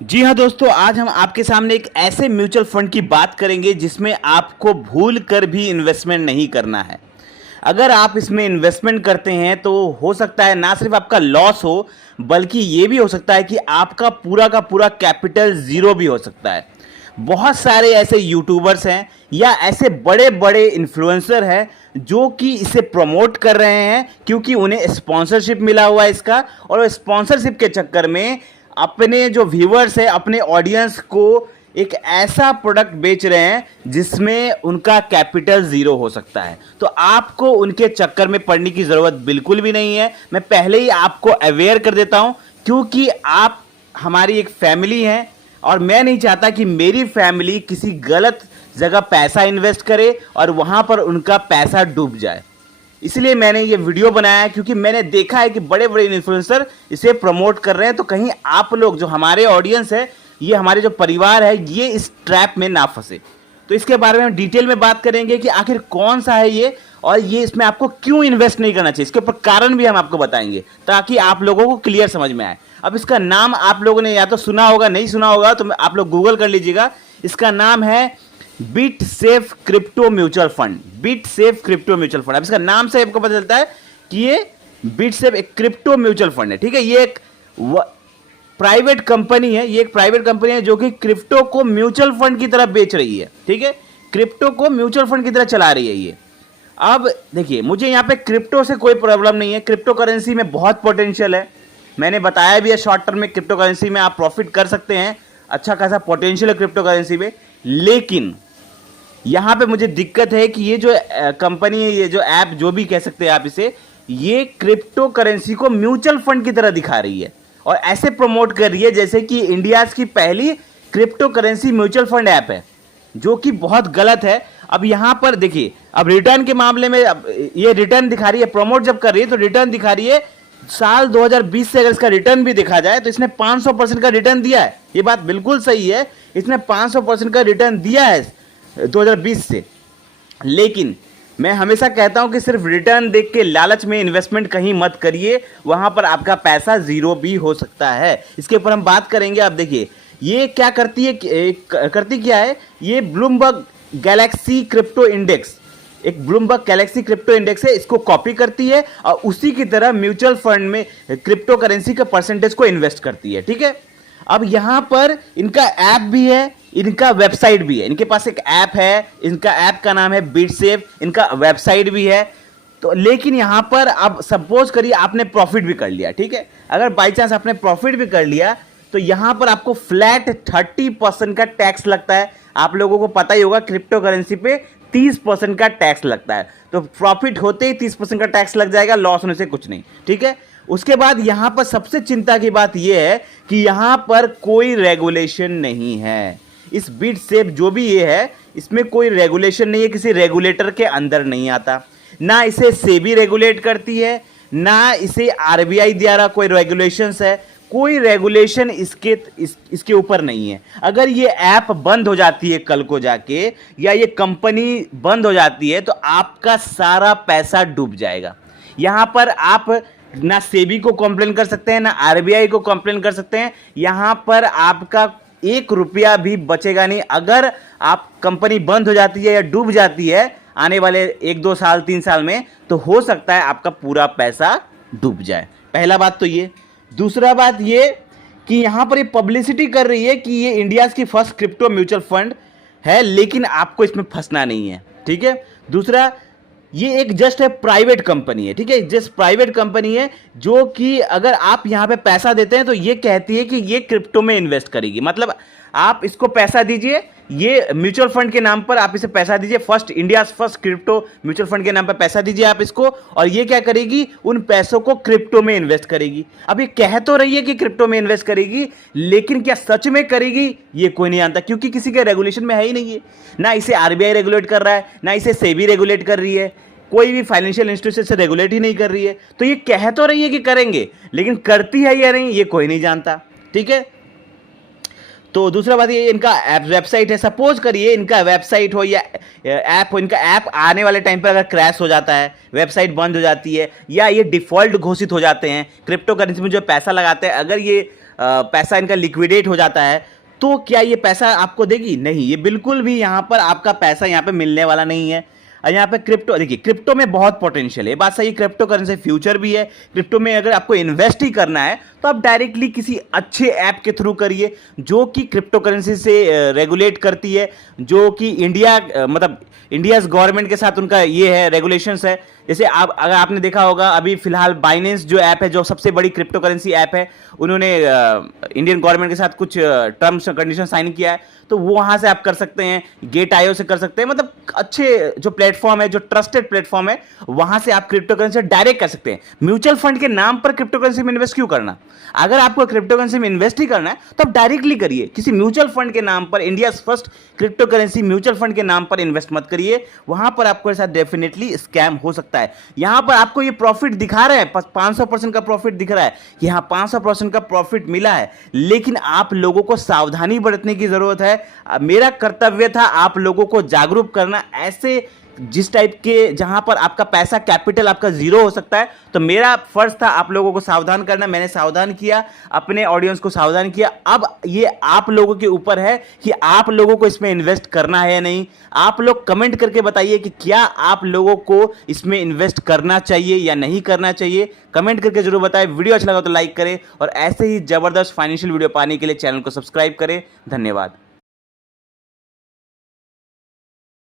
जी हाँ दोस्तों, आज हम आपके सामने एक ऐसे म्यूचुअल फंड की बात करेंगे जिसमें आपको भूल कर भी इन्वेस्टमेंट नहीं करना है। अगर आप इसमें इन्वेस्टमेंट करते हैं तो हो सकता है ना सिर्फ आपका लॉस हो, बल्कि ये भी हो सकता है कि आपका पूरा का पूरा कैपिटल ज़ीरो भी हो सकता है। बहुत सारे ऐसे यूट्यूबर्स हैं या ऐसे बड़े बड़े इन्फ्लुएंसर हैं जो कि इसे प्रमोट कर रहे हैं क्योंकि उन्हें स्पॉन्सरशिप मिला हुआ है इसका, और स्पॉन्सरशिप के चक्कर में अपने जो व्यूअर्स है, अपने ऑडियंस को एक ऐसा प्रोडक्ट बेच रहे हैं जिसमें उनका कैपिटल ज़ीरो हो सकता है। तो आपको उनके चक्कर में पड़ने की ज़रूरत बिल्कुल भी नहीं है। मैं पहले ही आपको अवेयर कर देता हूं क्योंकि आप हमारी एक फैमिली हैं और मैं नहीं चाहता कि मेरी फैमिली किसी गलत जगह पैसा इन्वेस्ट करे और वहां पर उनका पैसा डूब जाए। इसलिए मैंने ये वीडियो बनाया है क्योंकि मैंने देखा है कि बड़े बड़े इन्फ्लुएंसर इसे प्रमोट कर रहे हैं। तो कहीं आप लोग, जो हमारे ऑडियंस है, ये हमारे जो परिवार है, ये इस ट्रैप में ना फंसे। तो इसके बारे में हम डिटेल में बात करेंगे कि आखिर कौन सा है ये, और ये इसमें आपको क्यों इन्वेस्ट नहीं करना चाहिए। इसके ऊपर कारण भी हम आपको बताएंगे ताकि आप लोगों को क्लियर समझ में आए। अब इसका नाम आप लोगों ने या तो सुना होगा, नहीं सुना होगा तो आप लोग गूगल कर लीजिएगा। इसका नाम है Bitsafe crypto mutual fund. Bitsafe crypto mutual fund. अब इसका नाम से आपको पता चलता है कि ये बिटसेफ एक क्रिप्टो म्यूचुअल फंड है। ठीक है, ये एक प्राइवेट कंपनी है। ये एक प्राइवेट कंपनी है जो कि क्रिप्टो को म्यूचुअल फंड की तरह बेच रही है। ठीक है, क्रिप्टो को म्यूचुअल फंड की तरह चला रही है ये। अब देखिए, मुझे यहाँ पे क्रिप्टो से कोई प्रॉब्लम नहीं है। क्रिप्टो करेंसी में बहुत पोटेंशियल है, मैंने बताया भी है। शॉर्ट टर्म में क्रिप्टो करेंसी में आप प्रॉफिट कर सकते हैं, अच्छा खासा पोटेंशियल है क्रिप्टो करेंसी में। लेकिन यहाँ पे मुझे दिक्कत है कि ये जो कंपनी है, ये जो ऐप, जो भी कह सकते हैं आप इसे, ये क्रिप्टो करेंसी को म्यूचुअल फंड की तरह दिखा रही है और ऐसे प्रमोट कर रही है जैसे कि इंडिया की पहली crypto currency mutual fund app है, जो कि बहुत गलत है। अब यहाँ पर देखिए, अब रिटर्न के मामले में ये रिटर्न दिखा रही है, प्रमोट जब कर रही है तो रिटर्न दिखा रही है। साल 2020 से अगर इसका रिटर्न भी देखा जाए तो इसने 500% का रिटर्न दिया है। ये बात बिल्कुल सही है, इसने 500% का रिटर्न दिया है 2020 से। लेकिन मैं हमेशा कहता हूं कि सिर्फ रिटर्न देख के लालच में इन्वेस्टमेंट कहीं मत करिए, वहां पर आपका पैसा ज़ीरो भी हो सकता है। इसके ऊपर हम बात करेंगे। आप देखिए ये क्या करती है, करती क्या है ये। ब्लूमबर्ग गैलेक्सी क्रिप्टो इंडेक्स, एक ब्लूमबर्ग गैलेक्सी क्रिप्टो इंडेक्स है, इसको कॉपी करती है और उसी की तरह म्यूचुअल फंड में क्रिप्टो करेंसी के परसेंटेज को इन्वेस्ट करती है। ठीक है, अब यहां पर इनका ऐप भी है, इनका वेबसाइट भी है। इनके पास एक ऐप है, इनका ऐप का नाम है बिटसेफ, इनका वेबसाइट भी है। तो लेकिन यहां पर अब सपोज करिए आपने प्रॉफिट भी कर लिया। ठीक है, अगर बाई चांस आपने प्रॉफिट भी कर लिया तो यहां पर आपको फ्लैट 30% का टैक्स लगता है। आप लोगों को पता ही होगा क्रिप्टो करेंसी पे 30% का टैक्स लगता है। तो प्रॉफिट होते ही 30% का टैक्स लग जाएगा, लॉस होने से कुछ नहीं। ठीक है, उसके बाद यहां पर सबसे चिंता की बात यह है कि यहां पर कोई रेगुलेशन नहीं है। इस बिटसेफ जो भी ये है, इसमें कोई रेगुलेशन नहीं है, किसी रेगुलेटर के अंदर नहीं आता। ना इसे सेबी रेगुलेट करती है, ना इसे आरबीआई द्वारा कोई रेगुलेशंस है। कोई रेगुलेशन इसके ऊपर नहीं है। अगर ये ऐप बंद हो जाती है कल को जाके, या ये कंपनी बंद हो जाती है, तो आपका सारा पैसा डूब जाएगा। यहां पर आप ना सेबी को कंप्लेन कर सकते हैं, ना आरबीआई को कंप्लेन कर सकते हैं। यहां पर आपका 1 रुपया भी बचेगा नहीं। अगर आप कंपनी बंद हो जाती है या डूब जाती है आने वाले 1-2 साल 3 साल में, तो हो सकता है आपका पूरा पैसा डूब जाए। पहला बात तो ये। दूसरा बात ये कि यहां पर ये पब्लिसिटी कर रही है कि ये इंडिया की फर्स्ट क्रिप्टो म्यूचुअल फंड है, लेकिन आपको इसमें फंसना नहीं है। ठीक है, दूसरा, ये एक जस्ट है प्राइवेट कंपनी है। ठीक है, जस्ट प्राइवेट कंपनी है जो कि अगर आप यहां पे पैसा देते हैं तो ये कहती है कि ये क्रिप्टो में इन्वेस्ट करेगी। मतलब आप इसको पैसा दीजिए, ये म्यूचुअल फंड के नाम पर आप इसे पैसा दीजिए, first India first crypto mutual fund के नाम पर पैसा दीजिए आप इसको, और ये क्या करेगी, उन पैसों को क्रिप्टो में इन्वेस्ट करेगी। अब ये कह तो रही है कि क्रिप्टो में इन्वेस्ट करेगी, लेकिन क्या सच में करेगी ये कोई नहीं जानता, क्योंकि किसी के रेगुलेशन में है ही नहीं है। ना इसे आरबीआई रेगुलेट कर रहा है, ना इसे सेबी रेगुलेट कर रही है, कोई भी फाइनेंशियल इंस्टीट्यूशन से रेगुलेट ही नहीं कर रही है। तो ये कह तो रही है कि करेंगे, लेकिन करती है या नहीं ये कोई नहीं जानता। ठीक है, तो दूसरा बात ये, इनका ऐप वेबसाइट है। सपोज करिए इनका वेबसाइट हो या ऐप हो, इनका ऐप आने वाले टाइम पर अगर क्रैश हो जाता है, वेबसाइट बंद हो जाती है, या ये डिफ़ॉल्ट घोषित हो जाते हैं, क्रिप्टो करेंसी में जो पैसा लगाते हैं, अगर ये पैसा इनका लिक्विडेट हो जाता है, तो क्या ये पैसा आपको देगी? नहीं, ये बिल्कुल भी यहाँ पर आपका पैसा यहाँ पे मिलने वाला नहीं है। और यहाँ पे क्रिप्टो, देखिए क्रिप्टो में बहुत पोटेंशियल है, बात सही, क्रिप्टो करेंसी फ्यूचर भी है। क्रिप्टो में अगर आपको इन्वेस्ट ही करना है तो आप डायरेक्टली किसी अच्छे ऐप के थ्रू करिए जो कि क्रिप्टो करेंसी से रेगुलेट करती है, जो कि इंडिया मतलब इंडियाज गवर्नमेंट के साथ उनका ये है, रेगुलेशंस है। जैसे आप अगर आपने देखा होगा अभी फिलहाल बाइनेंस जो ऐप है, जो सबसे बड़ी क्रिप्टो करेंसी ऐप है, उन्होंने इंडियन गवर्नमेंट के साथ कुछ टर्म्स एंड कंडीशन साइन किया है, तो वो वहां से आप कर सकते हैं, गेट आईओ से कर सकते हैं। मतलब अच्छे जो प्लेटफॉर्म है, जो ट्रस्टेड प्लेटफॉर्म है, वहां से आप क्रिप्टो करेंसी डायरेक्ट कर सकते हैं। म्यूचुअल फंड के नाम पर क्रिप्टो करेंसी में इन्वेस्ट क्यों करना? अगर आपको क्रिप्टो करेंसी में इन्वेस्ट ही करना है तो आप डायरेक्टली करिए, किसी म्यूचुअल फंड के नाम पर, India first crypto currency mutual fund के नाम पर इन्वेस्ट मत करिए। वहां पर आपको साथ डेफिनेटली स्कैम हो सकता है। यहां पर आपको ये प्रॉफिट दिखा रहा है, 500% का प्रॉफिट दिख रहा है कि हाँ 500% का प्रॉफिट मिला है, लेकिन आप लोगों को सावधानी बरतने की जरूरत है। मेरा कर्तव्य था आप लोगों को जागरूक करना, ऐसे जिस टाइप के जहां पर आपका पैसा कैपिटल आपका जीरो हो सकता है, तो मेरा फर्ज था आप लोगों को सावधान करना। मैंने सावधान किया, अपने ऑडियंस को सावधान किया। अब ये आप लोगों के ऊपर है कि आप लोगों को इसमें इन्वेस्ट करना है या नहीं। आप लोग कमेंट करके बताइए कि क्या आप लोगों को इसमें इन्वेस्ट करना चाहिए या नहीं करना चाहिए। कमेंट करके जरूर बताएं। वीडियो अच्छा लगा तो लाइक करें और ऐसे ही जबरदस्त फाइनेंशियल वीडियो पाने के लिए चैनल को सब्सक्राइब करें। धन्यवाद।